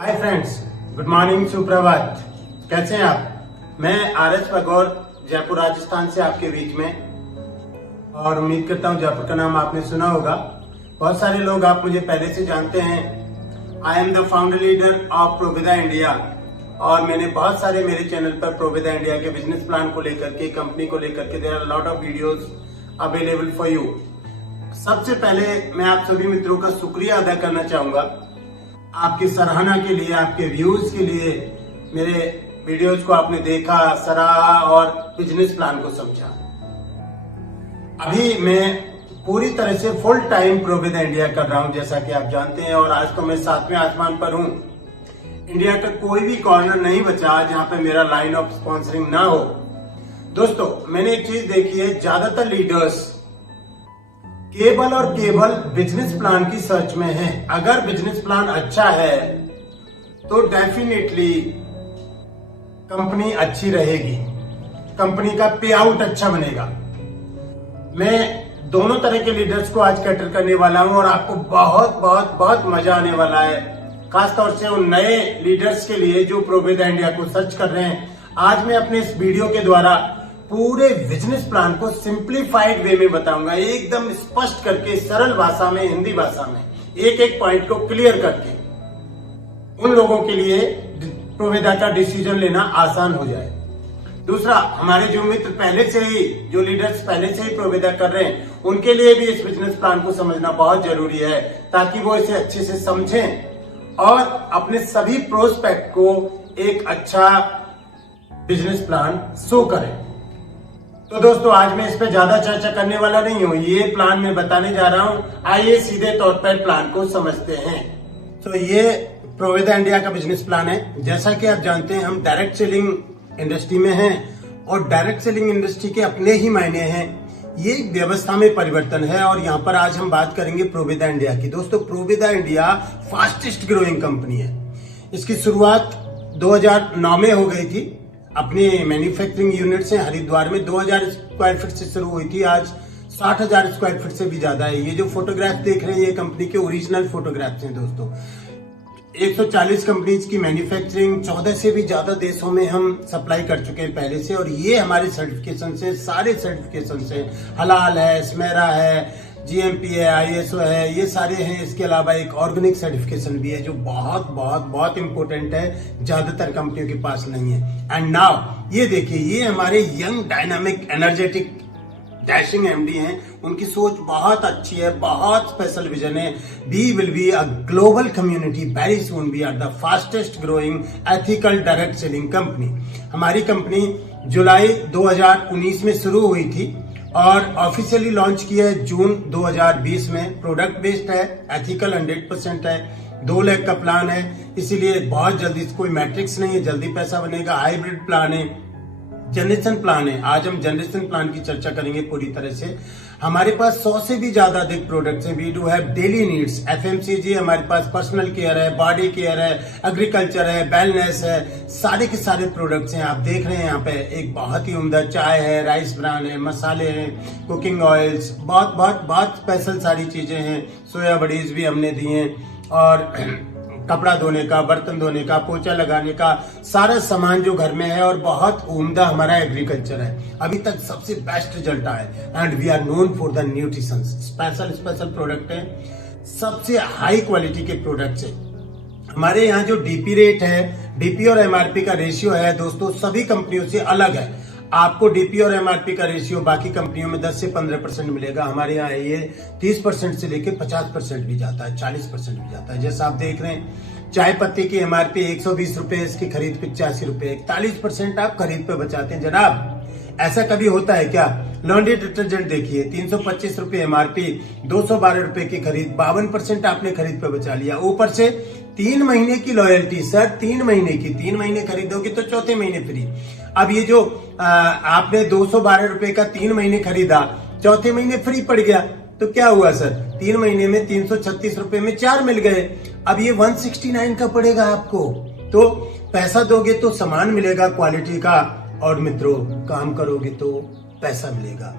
Hi friends, good morning, सुप्रभात। कैसे हैं आप? मैं आर.एस. भगौर जयपुर राजस्थान से आपके बीच में, और उम्मीद करता हूं जयपुर का नाम आपने सुना होगा। बहुत सारे लोग आप मुझे पहले से जानते हैं। I am the founder leader of Provida India, और मैंने बहुत सारे मेरे चैनल पर प्रोविदा इंडिया के बिजनेस प्लान को लेकर के, कंपनी को लेकर के there are lot of videos available for you. सबसे पहले मैं आप सभी मित्रों का शुक्रिया अदा करना चाहूंगा आपकी सराहना के लिए, आपके व्यूज के लिए। मेरे वीडियोस को आपने देखा, सराहा और बिजनेस प्लान को समझा। अभी मैं पूरी तरह से फुल टाइम प्रोविदा इंडिया कर रहा हूं, जैसा कि आप जानते हैं, और आज तो मैं 7वें आसमान पर हूं। इंडिया का कोई भी कॉर्नर नहीं बचा जहां पे मेरा लाइन ऑफ स्पॉन्सरिंग ना हो। दोस्तों, मैंने एक चीज देखी है, ज्यादातर लीडर्स केवल और केवल बिजनेस प्लान की सर्च में है। अगर बिजनेस प्लान अच्छा है तो डेफिनेटली कंपनी अच्छी रहेगी, कंपनी का पे आउट अच्छा बनेगा। मैं दोनों तरह के लीडर्स को आज कैटर करने वाला हूं, और आपको बहुत बहुत बहुत मजा आने वाला है, खासतौर से उन नए लीडर्स के लिए जो प्रोविदा इंडिया को सर्च कर रहे हैं। आज मैं अपने इस वीडियो के द्वारा पूरे बिजनेस प्लान को सिंप्लीफाइड वे में बताऊंगा, एकदम स्पष्ट करके, सरल भाषा में, हिंदी भाषा में, एक एक पॉइंट को क्लियर करके उन लोगों के लिए प्रोविदा का डिसीजन लेना आसान हो जाए। दूसरा, हमारे जो मित्र पहले से ही, जो लीडर्स पहले से ही प्रोविदा कर रहे हैं, उनके लिए भी इस बिजनेस प्लान को समझना बहुत जरूरी है, ताकि वो इसे अच्छे से समझें और अपने सभी प्रोस्पेक्ट को एक अच्छा बिजनेस प्लान शो करें। तो दोस्तों, आज मैं इस पे ज्यादा चर्चा करने वाला नहीं हूं। ये प्लान मैं बताने जा रहा हूं, आइए सीधे तौर पर प्लान को समझते हैं। तो ये प्रोविदा इंडिया का बिजनेस प्लान है। जैसा कि आप जानते हैं, हम डायरेक्ट सेलिंग इंडस्ट्री में हैं, और डायरेक्ट सेलिंग इंडस्ट्री के अपने ही मायने हैं। ये व्यवस्था में परिवर्तन है, और यहाँ पर आज हम बात करेंगे प्रोविदा इंडिया की। दोस्तों, प्रोविदा इंडिया फास्टेस्ट ग्रोइंग कंपनी है। इसकी शुरुआत 2009 में हो गई थी। अपने मैन्युफैक्चरिंग यूनिट से हरिद्वार में 2000 स्क्वायर फीट से शुरू हुई थी, आज 60,000 स्क्वायर फीट से भी ज्यादा है। ये जो फोटोग्राफ देख रहे हैं, ये कंपनी के ओरिजिनल फोटोग्राफ्स हैं दोस्तों। 140 कंपनीज की मैन्युफैक्चरिंग, 14 से भी ज्यादा देशों में हम सप्लाई कर चुके हैं पहले से, और ये हमारे सर्टिफिकेशन से, सारे सर्टिफिकेशन से, हलाल है, स्मेरा है, जीएमपी है, आईएसओ है, ये सारे हैं। इसके अलावा एक ऑर्गेनिक सर्टिफिकेशन भी है, जो बहुत बहुत बहुत इंपॉर्टेंट है, ज्यादातर कंपनियों के पास नहीं है। एंड नाउ ये देखिए, ये हमारे young, dynamic, energetic, dashing MD हैं। उनकी सोच बहुत अच्छी है, बहुत स्पेशल विजन है। We will be a global community very soon. We are the fastest growing ethical direct selling company. हमारी कंपनी जुलाई 2019 में शुरू हुई थी, और ऑफिशियली लॉन्च किया है जून 2020 में। प्रोडक्ट बेस्ड है, एथिकल 100% है, 2 लाख का प्लान है, इसीलिए बहुत जल्दी, कोई मैट्रिक्स नहीं है, जल्दी पैसा बनेगा। हाइब्रिड प्लान है, जनरेशन प्लान है। आज हम जनरेशन प्लान की चर्चा करेंगे पूरी तरह से। हमारे पास 100 से भी ज्यादा अधिक प्रोडक्ट्स हैं। We do have daily needs, FMCG, हमारे पास पर्सनल केयर है, बॉडी केयर है, एग्रीकल्चर है, वेलनेस है, सारे के सारे प्रोडक्ट्स हैं। आप देख रहे हैं यहाँ पे एक बहुत ही उम्दा चाय है, राइस ब्रांड है, मसाले हैं, कुकिंग ऑयल्स, बहुत बहुत बहुत स्पेशल सारी चीजें हैं। सोया बड़ीज भी हमने दी हैं, और कपड़ा धोने का, बर्तन धोने का, पोछा लगाने का सारा सामान जो घर में है, और बहुत उम्दा हमारा एग्रीकल्चर है। अभी तक सबसे बेस्ट रिजल्ट आया है, and we are known for the nutrition. Special product है, सबसे हाई क्वालिटी के प्रोडक्ट्स है। हमारे यहाँ जो डीपी रेट है, डीपी और एमआरपी का रेशियो है दोस्तों, सभी कंपनियों से अलग है। आपको डीपी और एमआरपी का रेशियो बाकी कंपनियों में 10 से 15% मिलेगा। हमारे यहाँ ये 30% से लेके 50% भी जाता है, 40% भी जाता है। जैसा आप देख रहे हैं, चाय पत्ती की एमआरपी 120 रुपए, इसकी खरीद 85 रुपए, 41% आप खरीद पे बचाते हैं। जनाब, ऐसा कभी होता है क्या? लॉन्ड्री डिटर्जेंट देखिए, 325 रुपए एमआरपी, 212 रुपए की खरीद, 52% आपने खरीद पे बचा लिया। ऊपर से 3 महीने की लॉयल्टी सर, 3 महीने की, 3 महीने खरीदोगे तो चौथे महीने फ्री। अब ये जो आपने 212 रुपए का 3 महीने खरीदा, चौथे महीने फ्री पड़ गया, तो क्या हुआ सर? 3 महीने में 336 रुपए में 4 मिल गए। अब ये 169 का पड़ेगा आपको। तो पैसा दोगे तो सामान मिलेगा क्वालिटी का, और मित्रों काम करोगे तो पैसा मिलेगा।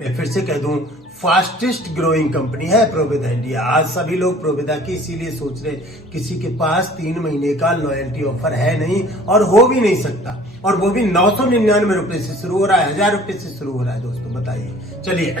मैं फिर से कह दूं, फास्टेस्ट ग्रोइंग कंपनी है प्रोविदा इंडिया। आज सभी लोग प्रोविदा की इसीलिए सोच रहे, किसी के पास 3 महीने का लॉयल्टी ऑफर है नहीं और हो भी नहीं सकता, और वो भी 999 रुपए से शुरू हो रहा है, 1000 रुपए से शुरू हो रहा है दोस्तों। बताइए, चलिए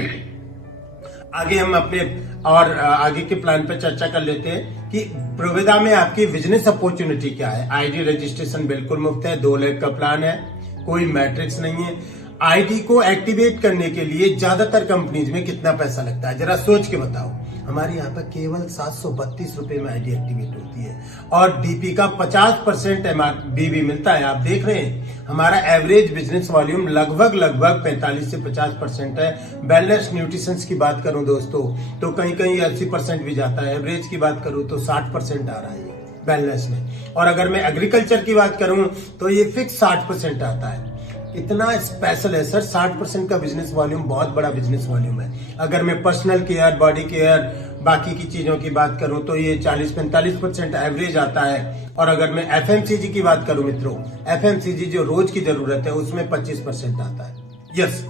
आगे हम अपने और आगे के प्लान पर चर्चा कर लेते हैं कि प्रोविदा में आपकी बिजनेस अपॉर्चुनिटी क्या है। आईडी रजिस्ट्रेशन बिल्कुल मुफ्त है, 2 लाख का प्लान है, कोई मैट्रिक्स नहीं है। आईडी को एक्टिवेट करने के लिए ज्यादातर कंपनीज में कितना पैसा लगता है, जरा सोच के बताओ। हमारे यहाँ पर केवल 732 रुपए में आईडी एक्टिवेट होती है और डीपी का 50% MRP भी मिलता है। आप देख रहे हैं हमारा एवरेज बिजनेस वॉल्यूम लगभग 45 से 50% है। वेलनेस न्यूट्रिशंस की बात करूं दोस्तों तो कहीं कहीं 80% भी जाता है। एवरेज की बात करूं तो 60% आ रहा है वेलनेस में। और अगर मैं एग्रीकल्चर की बात करूं तो ये फिक्स 60% आता है। इतना स्पेशल है सर, 60% का बिजनेस वॉल्यूम बहुत बड़ा बिजनेस वॉल्यूम है। अगर मैं पर्सनल केयर, बॉडी केयर, बाकी की चीजों की बात करूं तो ये 40-45% एवरेज आता है। और अगर मैं एफएमसीजी की बात करूं मित्रों, एफएमसीजी जो रोज की जरूरत है उसमें 25% आता है। यस,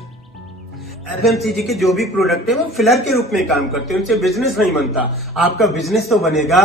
एफएमसीजी के जो भी प्रोडक्ट है वो फिलर के रूप में काम करते हैं, उनसे बिजनेस नहीं बनता। आपका बिजनेस तो बनेगा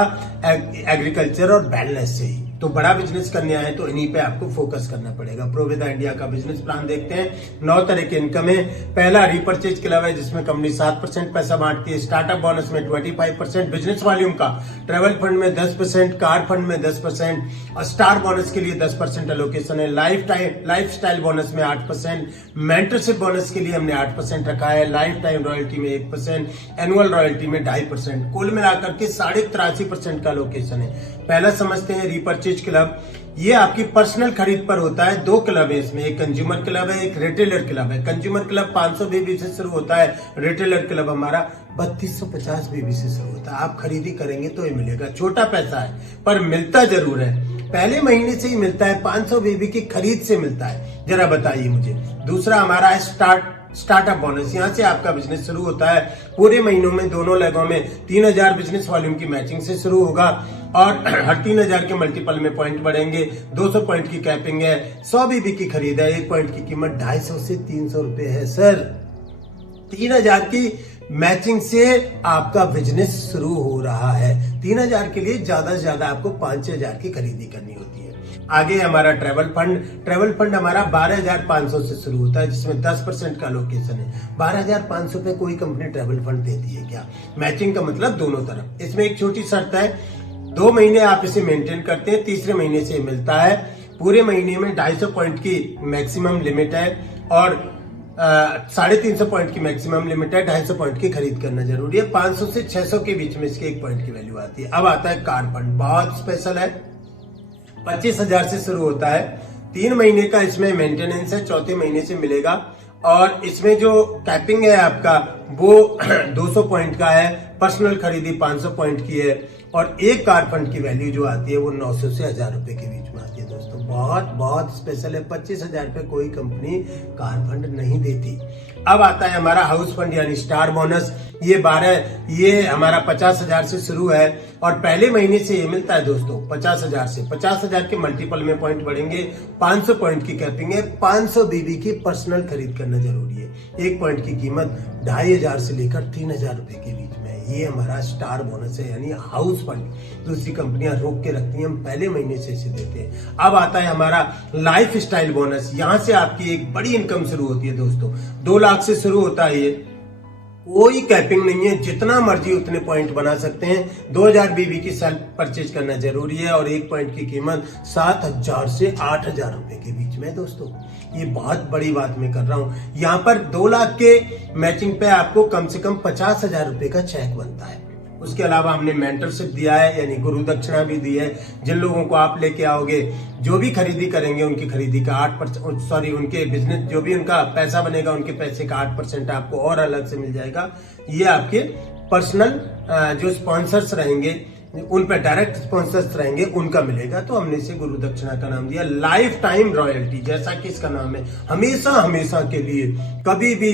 एग्रीकल्चर और वेलनेस से ही। तो बड़ा बिजनेस करने आए तो इन्हीं पे आपको फोकस करना पड़ेगा। प्रोविदा इंडिया का बिजनेस प्लान देखते हैं। 9 तरह के इनकम है। पहला रिपर्चेज क्लब है जिसमें कंपनी 7% पैसा बांटती है। स्टार्टअप बोनस में 25% बिजनेस वॉल्यूम का, ट्रेवल फंड में 10%, कार फंड में 10% और स्टार बोनस के लिए 10% एलोकेशन है। लाइफ स्टाइल बोनस में 8%, मेंटरशिप बोनस के लिए हमने 8% रखा है। लाइफ टाइम रॉयल्टी में 1%, एनुअल रॉयल्टी में 2.5%, कुल मिलाकर के 83.5% का एलोकेशन है। पहला समझते हैं रिपर्चेज क्लब। ये आपकी पर्सनल खरीद पर होता है। 2 क्लब है इसमें, एक कंज्यूमर क्लब है, एक रिटेलर क्लब है। कंज्यूमर क्लब 500 बीबी से शुरू होता है, रिटेलर क्लब हमारा 3250 बीबी से शुरू होता है। आप खरीदी करेंगे तो ये मिलेगा, छोटा पैसा है पर मिलता जरूर है। पहले महीने से ही मिलता है, 500 बीबी की खरीद से मिलता है। जरा बताइए मुझे। दूसरा हमारा है स्टार्टअप बोनस। यहाँ से आपका बिजनेस शुरू होता है। पूरे महीनों में दोनों लेगों में 3000 बिजनेस वॉल्यूम की मैचिंग से शुरू होगा और हर 3000 के मल्टीपल में पॉइंट बढ़ेंगे। 200 पॉइंट की कैपिंग है। 100 बीबी की खरीद है। 1 पॉइंट की कीमत 250 से 300 रुपए है सर। 3000 की मैचिंग से आपका बिजनेस शुरू हो रहा है। 3000 के लिए ज्यादा से ज्यादा आपको 5-6 की खरीदी करनी होती है। आगे हमारा ट्रेवल फंड हमारा 12,500 से शुरू होता है जिसमें 10% का लोकेशन है। 12,500 पे कोई कंपनी ट्रेवल फंड देती है क्या? मैचिंग का मतलब दोनों तरफ। इसमें एक छोटी शर्त है, 2 महीने आप इसे मेंटेन करते हैं, तीसरे महीने से मिलता है। पूरे महीने में 250 पॉइंट की मैक्सिमम लिमिट है और 350 पॉइंट की मैक्सिमम लिमिट है। 250 पॉइंट की खरीद करना जरूरी है। 500 से 600 के बीच में इसके 1 पॉइंट की वैल्यू आती है। अब आता है कार फंड, बहुत स्पेशल है। 25,000 से शुरू होता है। 3 महीने का इसमें मेंटेनेंस है, 4थे महीने से मिलेगा। और इसमें जो कैपिंग है आपका वो 200 पॉइंट का है। पर्सनल खरीदी 500 पॉइंट की है और एक कार फंड की वैल्यू जो आती है वो 900 से 1000 रुपए के बीच में आती है दोस्तों। बहुत स्पेशल है। 25,000 पे कोई कंपनी कार फंड नहीं देती। अब आता है हमारा हाउस फंड यानी स्टार बोनस। ये हमारा 50,000 से शुरू है और पहले महीने से ये मिलता है दोस्तों 50,000 से। 50,000 के मल्टीपल में पॉइंट बढ़ेंगे। 500 पॉइंट की कैपिंग है। 500 बीबी की पर्सनल खरीद करना जरूरी है। 1 पॉइंट की कीमत 2,500 से लेकर 3,000 रुपए के बीच में है। ये हमारा स्टार बोनस है यानी हाउस फंड। दूसरी कंपनियां रोक के रखती हैं, हम पहले महीने से इसे देते हैं। अब आता है हमारा लाइफ स्टाइल बोनस। यहां से आपकी एक बड़ी इनकम शुरू होती है दोस्तों। 2 लाख से शुरू होता है ये। कोई कैपिंग नहीं है, जितना मर्जी उतने पॉइंट बना सकते हैं। 2000 बीबी की सेल्फ परचेज करना जरूरी है और 1 पॉइंट की कीमत 7,000 से 8,000 रुपए के बीच में दोस्तों। ये बहुत बड़ी बात मैं कर रहा हूं। यहाँ पर 2 लाख के मैचिंग पे आपको कम से कम 50,000 रुपए का चेक बनता है। उसके अलावा हमने मेंटरशिप दिया है यानी गुरु दक्षिणा भी दी है। जिन लोगों को आप लेके आओगे, जो भी खरीदी करेंगे उनकी खरीदी का 8%, उनके बिजनेस जो भी उनका पैसा बनेगा उनके पैसे का 8% आपको और अलग से मिल जाएगा। ये आपके पर्सनल जो स्पॉन्सर्स रहेंगे, उन पे डायरेक्ट स्पॉन्सर्स रहेंगे, उनका मिलेगा। तो हमने इसे गुरु दक्षिणा का नाम दिया। लाइफ टाइम रॉयल्टी जैसा कि इसका नाम है, हमेशा के लिए, कभी भी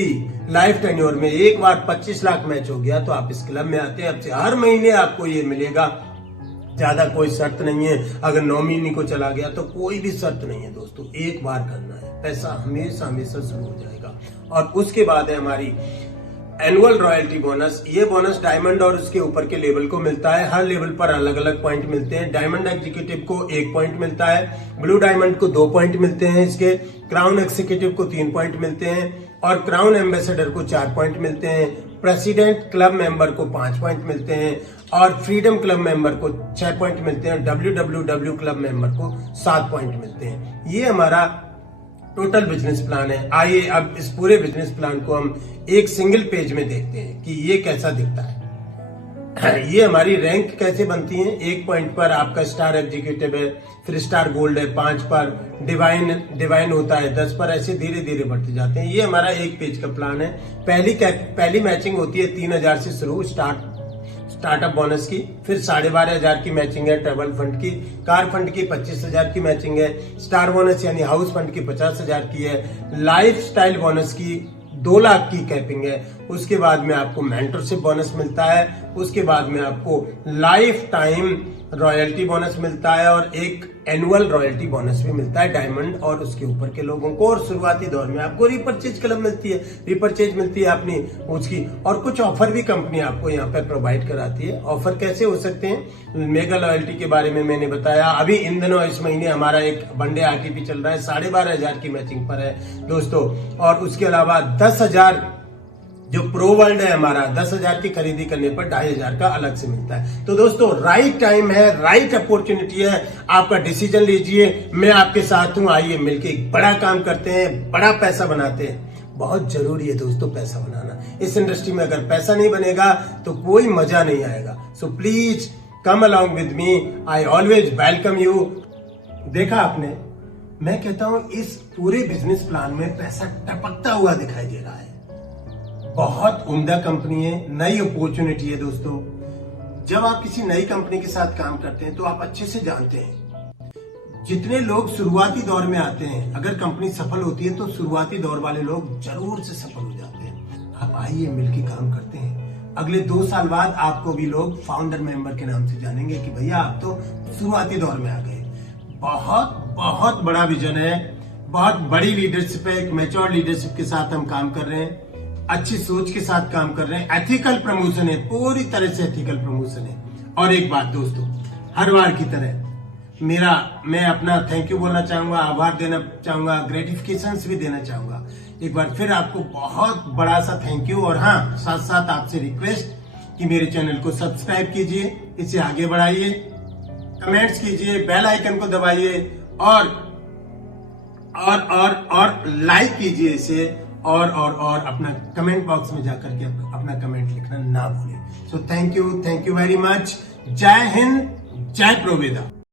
लाइफ टेन्योर में एक बार 25 लाख मैच हो गया तो आप इस क्लब में आते हैं। अब से हर महीने आपको ये मिलेगा। ज्यादा कोई शर्त नहीं है। अगर 9 महीने को चला गया तो कोई भी शर्त नहीं है दोस्तों, एक बार करना है, पैसा हमेशा शुरू हो जाएगा। और उसके बाद है हमारी एनुअल रॉयल्टी बोनस। ये बोनस डायमंड और उसके ऊपर के लेवल को मिलता है। हर लेवल पर अलग अलग पॉइंट मिलते हैं। डायमंड एग्जीक्यूटिव को 1 पॉइंट मिलता है, ब्लू डायमंड को 2 पॉइंट मिलते हैं, इसके क्राउन एग्जीक्यूटिव को 3 पॉइंट मिलते हैं और क्राउन एम्बेसडर को 4 पॉइंट मिलते हैं। प्रेसिडेंट क्लब मेंबर को 5 पॉइंट मिलते हैं और फ्रीडम क्लब मेंबर को 6 पॉइंट मिलते हैं। WWW क्लब मेंबर को 7 पॉइंट मिलते हैं। ये हमारा टोटल बिजनेस प्लान है। आइए अब इस पूरे बिजनेस प्लान को हम एक सिंगल पेज में देखते हैं कि ये कैसा दिखता है। ये हमारी रैंक कैसे बनती है। 1 पॉइंट पर आपका स्टार एग्जीक्यूटिव है, फिर स्टार गोल्ड है, 5 पर डिवाइन होता है, 10 पर, ऐसे धीरे धीरे बढ़ते जाते हैं। ये हमारा एक पेज का प्लान है। पहली मैचिंग होती है 3000 से शुरू स्टार्टअप बोनस की, फिर 12,500 की मैचिंग है ट्रेवल फंड की, कार फंड की 25,000 की मैचिंग है, स्टार बोनस यानी हाउस फंड की 50,000 की है, लाइफ स्टाइल बोनस की 2 लाख की कैपिंग है। उसके बाद में आपको मेंटरशिप बोनस मिलता है, उसके बाद में आपको लाइफ टाइम रॉयल्टी बोनस मिलता है और एक एनुअल रॉयल्टी बोनस भी मिलता है डायमंड और उसके ऊपर के लोगों को। और शुरुआती दौर में आपको रिपर्चेज क्लब मिलती है, रिपर्चेज मिलती है अपनी उसकी, और कुछ ऑफर भी कंपनी आपको यहाँ पे प्रोवाइड कराती है। ऑफर कैसे हो सकते हैं, मेगा लॉयल्टी के बारे में मैंने बताया। अभी इन दिनों इस महीने हमारा एक वनडे आरटीपी चल रहा है, 12,500 की मैचिंग पर है दोस्तों। और उसके अलावा 10,000 जो प्रो वर्ल्ड है हमारा, 10,000 की खरीदी करने पर 2,500 का अलग से मिलता है। तो दोस्तों राइट टाइम है, राइट अपॉर्चुनिटी है, आपका डिसीजन लीजिए। मैं आपके साथ हूं, आइए मिलके एक बड़ा काम करते हैं, बड़ा पैसा बनाते हैं। बहुत जरूरी है दोस्तों पैसा बनाना। इस इंडस्ट्री में अगर पैसा नहीं बनेगा तो कोई मजा नहीं आएगा। So please come along with me, I always welcome you. देखा आपने, मैं कहता हूं इस पूरे बिजनेस प्लान में पैसा टपकता हुआ दिखाई दे रहा है। बहुत उम्दा कंपनी है, नई अपॉर्चुनिटी है दोस्तों। जब आप किसी नई कंपनी के साथ काम करते हैं तो आप अच्छे से जानते हैं जितने लोग शुरुआती दौर में आते हैं, अगर कंपनी सफल होती है तो शुरुआती दौर वाले लोग जरूर से सफल हो जाते हैं। आप आइए मिलकर काम करते हैं। अगले 2 साल बाद आपको भी लोग फाउंडर मेंबर के नाम से जानेंगे कि भैया आप तो शुरुआती दौर में आ गए। बहुत बहुत बड़ा विजन है, बहुत बड़ी लीडरशिप है, एक मैच्योर लीडरशिप के साथ हम काम कर रहे हैं, अच्छी सोच के साथ काम कर रहे हैं। एथिकल प्रमोशन है, पूरी तरह से एथिकल प्रमोशन है। और एक बात दोस्तों, हर बार की तरह मैं अपना थैंक यू बोलना चाहूंगा, आभार देना चाहूंगा, ग्रेटिफिकेशंस भी देना चाहूंगा। एक बार फिर आपको बहुत बड़ा सा थैंक यू। और हाँ, साथ साथ आपसे रिक्वेस्ट कि मेरे चैनल को सब्सक्राइब कीजिए, इसे आगे बढ़ाइए, कमेंट्स कीजिए, बेल आइकन को दबाइए और लाइक कीजिए इसे, और अपना कमेंट बॉक्स में जाकर के अपना कमेंट लिखना ना भूलें। So thank you very much. जय हिंद, जय प्रोवेदा।